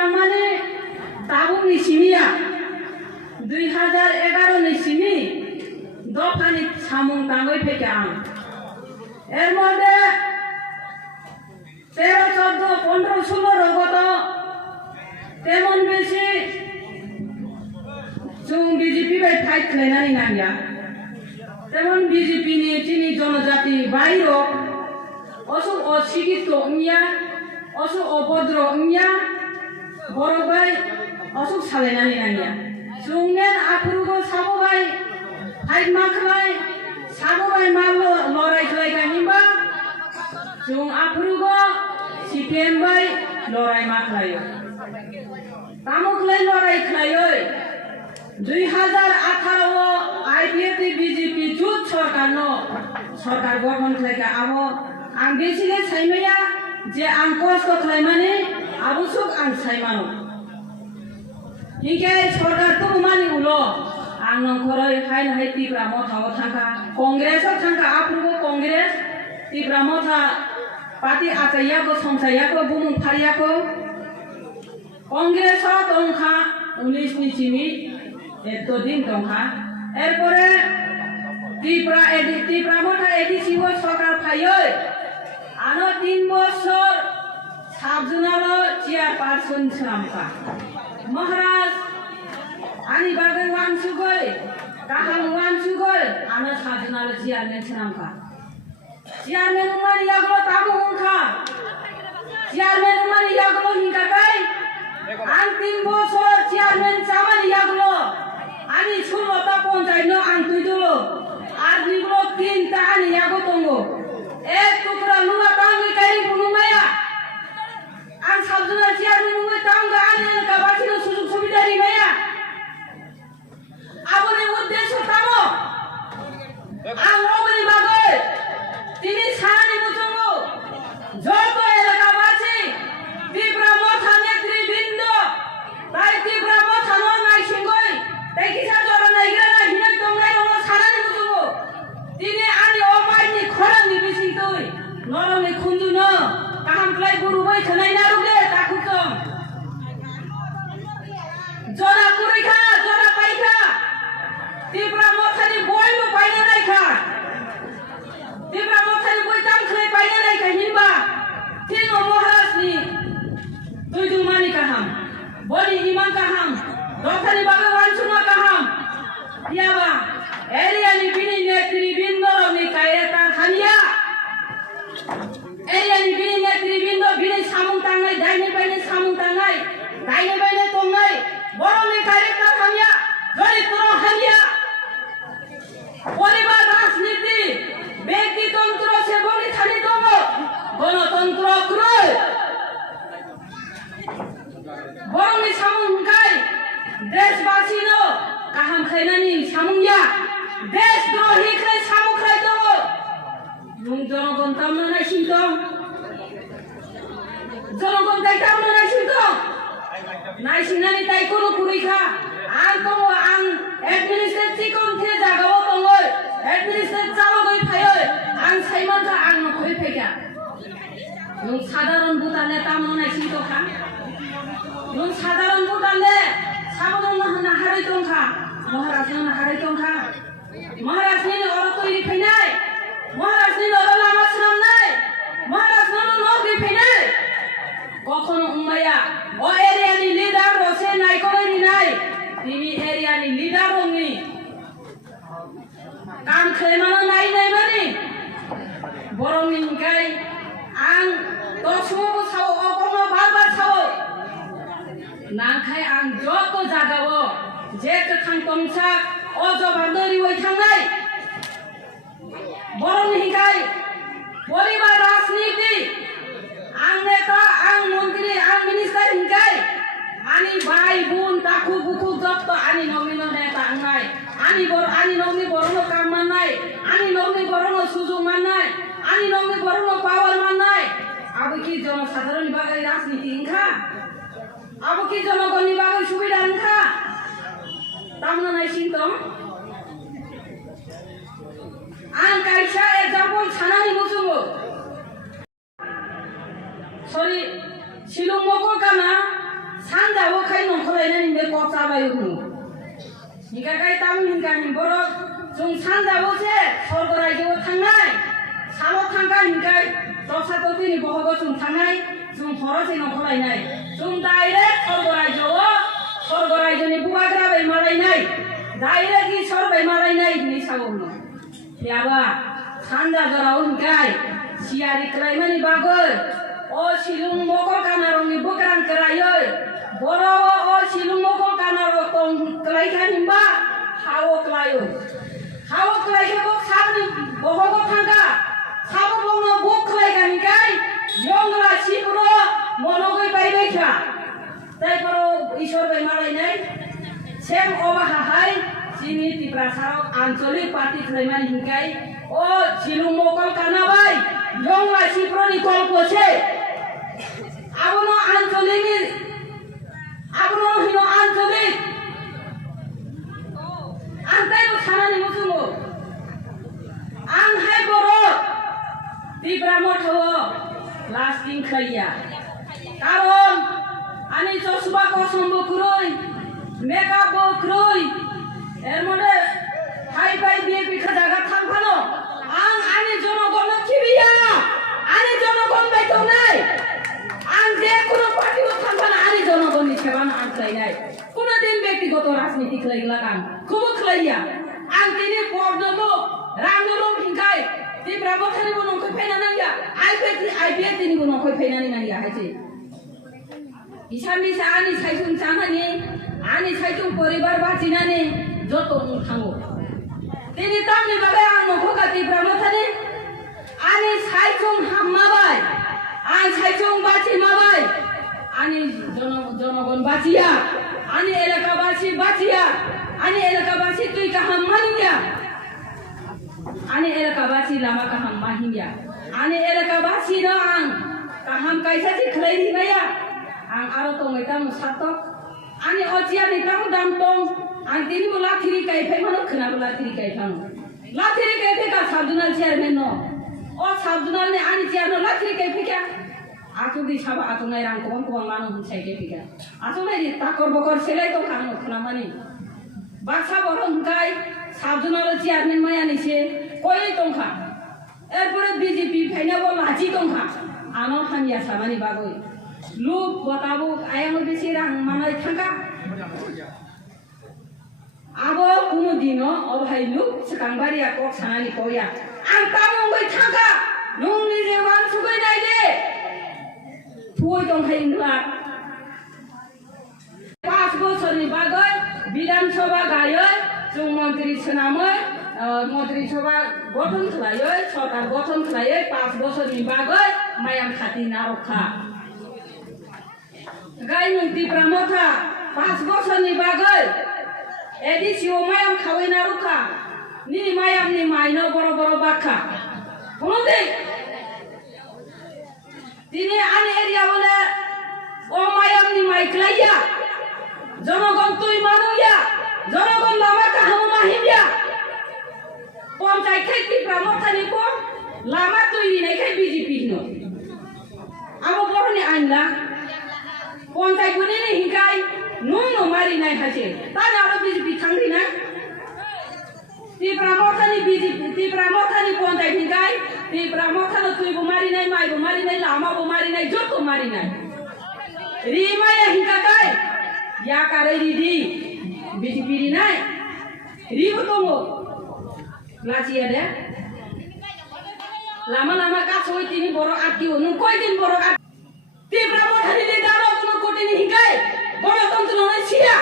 tamani tabuk ni siniya 2011 ni sini dofani samung tangoi থেকে আম এর মধ্যে 13, 14, 15, 16 গত তেমন বেশি जों BJP बाय फाइट खालायनानै नांगौ তেমন BJP नि তিনি জনজাতি বাইরো অসু অশিক্ষিত ইয়া অসু অভদ্র ইয়া বড় বাই অসু সালাयनानै नांगौ जोंनेन आफुरुगो साबोबाय फाइट माखलाय साबोबाय माल लड़ाई खालायगानिबा जों आफुरुगो CPM बाय लड़ाई माखलायो तामुखलाय लड़ाई खालायो 2018 IPF BJP जुट सरकार गठन खालायगा आबो आं बेसिले साइमाया जे आं कष्ट खालायमाने आबो सुख आं साइमानो हिंके सरकार तो मानि उलो आं नखरै हाय तिप्रा मथाव थांखा कांग्रेसआव थांखा आफुरगो कांग्रेस तिप्रा मथा पार्टी आचायाको संसायाको बुमुं फारियाको कांग्रेसआव दंखा 19 नि सिमी এতো দিন দংখা এরপরে ত্রিপুরা মথা এডিসিও সরকার ফাইয় আনো 3 বছর সাবজনাল চেয়ারপারসন ছিলামকা মহারাজ আনি বাগে ওয়ানসুগই কাহাং ওয়ানসুগই আনো সাবজনাল চেয়ারম্যান ছিলামকা চেয়ারম্যান উমানি ইয়াগলো তামু উনখা চেয়ারম্যান উমানি ইয়াগলো হিংকাকাই আং 3 বছর চেয়ারম্যান চামানি ইয়াগলো ani sulota ponjayno ang tuidulo ar nigulo 3 ta ani yago tongo ek tukra luma tangi kai bunumaya ang sabjuna ciarni nungoi tangga ani ka basino sujug subida ri maya aboni uddesho tamo ang ogni bagoy tini sarani mutongo joto elakabasi Tipra Motha netribindo tai Tipra Motha no nai singoi তাই কিসা জরা নাইগরা না হিনাই তোমরাই ওনো সারানি বুঝবো তিনে আনি অমাইনি খরানি বেশি তুই নরমে খুন্দু ন কাহাম ক্লাই গুরু বই থানাই না রুগে তাকুতম জরা কুরিখা জরা পাইখা তিপ্রা মথানি বইলো পাইনা নাইখা তিপ্রা মথানি বই তাম খাই পাইনা নাইখা হিনবা তিন মহারাজনি দুই দুমানি কাহাম বলি ইমান কাহাম দফানি ভগবান সুমা কাহাম ইয়াবা এরিয়ানি বিনি নেতৃবৃন্দর নি কায়তা খানিয়া এরিয়ানি বিনি নেতৃবৃন্দ বিনি সামুং তাংনাই দাইনি বাইনি সামুং তাংনাই দাইনি বাইনি তংনাই বড়নি কায়তা খানিয়া দরিদ্র খানিয়া পরিবার রাজনীতি ব্যক্তিতন্ত্র সে বলি থানি দম গণতন্ত্র ক্রয় বড়নি সামুং কাই देशवासी नो काहाम खायनानि सामुंया देशद्रोही खाय सामु खाय दङ नुं जनगण तामनो नायसिं दं जनगण ताय तामनो नायसिं दं नायसिंनानि ताय कोनो कुरैखा आं दङ आं एडमिनिस्ट्रेटिव कन्थे जागाव दङ एडमिनिस्ट्रेटिव जालगै फायो आं साइमानखा आं नखै फैगा नुं साधारण बुदाने तामनो नायसिं दखा नुं साधारण बुदाने साबोन हारै दंखा महाराजनो हारै दंखा महाराजनि अर तैरि फैनाय महाराजनि अर लामा सामनाय महाराजनो नगरि फैनाय कखनो उमाया ओ एरियानि लिडार रसे नायखौनि नाय तिनि एरियानि लिडार दंनि काम खालामनो नाय मानि बरंनि हिंखाय आं दसमबो साव अगनो बार साव नांखाय आं जत जागाव जे गोथां तंसाक अजबा नोरिवै थांनाय बरंनि हिंखाय परिबार राजनीति आं नेता आं मन्त्री आं मिनिस्टार हिंखाय आनि भाई बुन ताखु बुखु जत आनि नमिनो नेता आंनाय आनि नमनि बरनो काम माननाय आनि नमनि बरनो सुजुग माननाय आनि नमनि बरनो पावर माननाय आबो कि जनसाधारण बागै राजनीति हिंखा आबो कि जनगणनि बागै सुबिदा हिंखा तामनो नायसिं दं आं कायसा एग्जाम्पल सानानि बुजुङो सरि शिलं मगल गाना जाबायनो हिंगाय ताम हिंगानि बरक जों सानजाबोसे स्वर्ग रायजोआव थांनाय साल' थांगा हिंगाय दसातनि बहगो जों थांनाय जों हरसे नखलायनाय जों डाइरेक्ट स्वर्ग रायजोनि बुवाग्रा बाय मालायनाय डाइरेक्ट ईश्वर बाय मालायनाय नि सावनो याबा सानजा जराव हिंगाय सियारि क्लाइमानि बागै ओ सिलुं मगल कानारंनि बग्रां करायै बर' ओ सिलुं मगल कानारं तं क्लाइखानिबा हाव क्लायो हाव क्लाइखौ साबनि बहगो थांगा साबो बंनो बक क्लाइखानिखाय यंगला सिपुरो मनगै बायबायखा जायफोरो ईश्वर बाय मालायनाय सेम अबाहाय सिनि तिप्रा सारक आঞ্চলিक पार्टी क्लाइमानि हिंगाय ओ सिलुं मगल कानाबाय यंगला सिपुरोनि कल्पसे आबनो आঞ্চলিক आंतायबो सानानि मुसुमो आंहाय बर' तिप्रा मथाव लास्टिं खाया कारण आंनि चसमा कसमबो ख्रुइ मेकआपबो ख्रुइ एর মধ্যে হাই ফাই বিএপি খাজাগা থামফানো आंनि जनगणनो खिबिया आंनि जनगण बायदो নাই आं जे কোনো पार्टीआव थांफाना आंनि जनगणनि सेबानो आंख्लायनाय কোনো दिन ব্যক্তিগত राजनीति खालायग्ला आं खौबो खालाया आं दिनै पदनोबो रांनोबो हिंगाय तिप्रा मथानिबो नंखै फैना नांया आइपिएस दिनिबो नंखै फैनानै नांया हायसे इसामिसा आंनि साइथुं जानानै आंनि साइथुं परिबार बाजिनानै जत थाङो दिनै तामनि बागै आं नंखौ तिप्रा मथानि आंनि साइथुं हाबमाबाय आं साइथुं बाजिमाबाय आंनि जनगण बाजिया आंनि एलाकाबासि बाजिया आंनि एलाकाबासि तुइ गाहाम मानिया आंनि एलाकाबासि लामा गाहाम माहिया आंनि एलाकाबासि न आं गाहाम कायसासि खालायनिबाया आं आरो तंगैता मुसातक आंनि अजियानि ताम दाम तं आं दिनिबो लाथिरि कायफाय मानो खोनाबो लाथिरि कायफां लाथिरि कायफाय का साबजुनाल चेयारमेन न ओ साबजुनालनि आंनि चेयारमेन लाथिरि कायफाय आथु दै साबा आथुनाय रां गोबां मानो होनसाय कायफाय आथुनाय ताकर बकर सेलाय तो खानो खोनामानि बाक्सा बर' हिंगाय साबजुनाल चेयारमेन मायानिसे कय दंखा एरपरे बीजेपी फाइनाबो लाजि दंखा आनो हामिया सामानि बागै लुक बताबो आयामो बेसे रां मानाय थांगा आबो कुनु दिनो अबहाय लुक सकांबारिया कक सानानि कया आं तामंगै थांगा नोंनि जेवान सुगै नायदे थुय दंखायोब्ला 5 बोसोरनि बागै विधानसभा गायै जों मन्त्रि सोनामै मन्त्रि सभा गठन खालायै सरकार गठन खालायै 5 बोसोरनि बागै मायाम खाति नारखा गाय नों तिप्रा मथा 5 बोसोरनि बागै एडिसिओ मायाम खावै नारखा नि मायामनि माइनो बर' बाखा बुंदे दिनै आंनि एरिया बोले ओ मायामनि माइख्लाया जनगण तुइ मानुया जनगण लामा काहाम माहिया पंचायत खाय तिप्रा मथानि को लामा तुइ नायखाय बीजेपी नो आबो बर'नि आइनला पंचायत गुनि हिंगाय नुनो मारि नाय हासे ताना आरो बीजेपी थांदिना तिप्रा मथानि बीजेपी तिप्रा मथानि पंचायत हिंगाय तिप्रा मथानो तुइबो मारि नाय माइबो मारि नाय लामाबो मारि नाय जतो मारि नाय रिमाया हिंगाय या कारै रिदि बीजेपी रि नाय रिबो दङो लाजिया दे लामा गासै तिनि बर' आटिओ नों कय दिन बर' तिप्रा मथानि लिडार कोनो कोटिनि हिंगाय गणतन्त्र नै सिया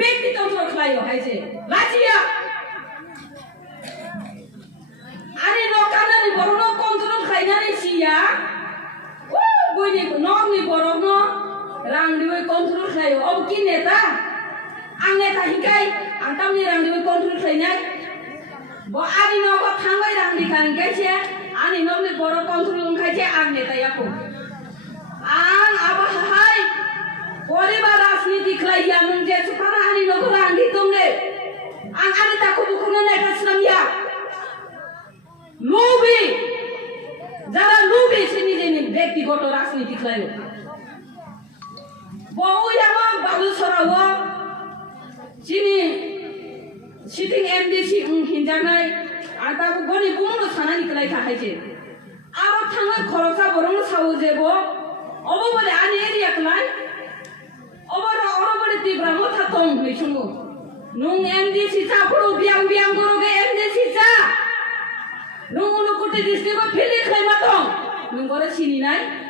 व्यक्तितन्त्र खालायो हायसे लाजिया आनि नकानानि बर'नो कन्ट्रल खालायनानै सिया ओ बयनि नंनि बर'नो रांनिबो कन्ट्रल खालायो अब कि नेता आं नेता हिंगाय आं तामनि रांनिबो कन्ट्रल खालायनाय bo ani no ko thangai rang dikan kaise ani no ni boro control kaise ang neta yaku ang aba hai poribar rajniti khlaiya nung je supana ani no ko rang ditumne ang ani ta ko bukuno na kaslam ya lobi jara lobi sini jeni ব্যক্তিগত রাজনীতি khlayo bo uyama balu sorawa Sitting MDC hinjanai ata ko goni bungno sanani kelai kahaiche aro thangai khorosa borong sawo jebo obo bole ani area kelai obo oro bole Tipra Motha tong hichungu nung MDC cha puro biang goro ge MDC cha nung unu kuti district ko phili khlai matong nung gore sini nai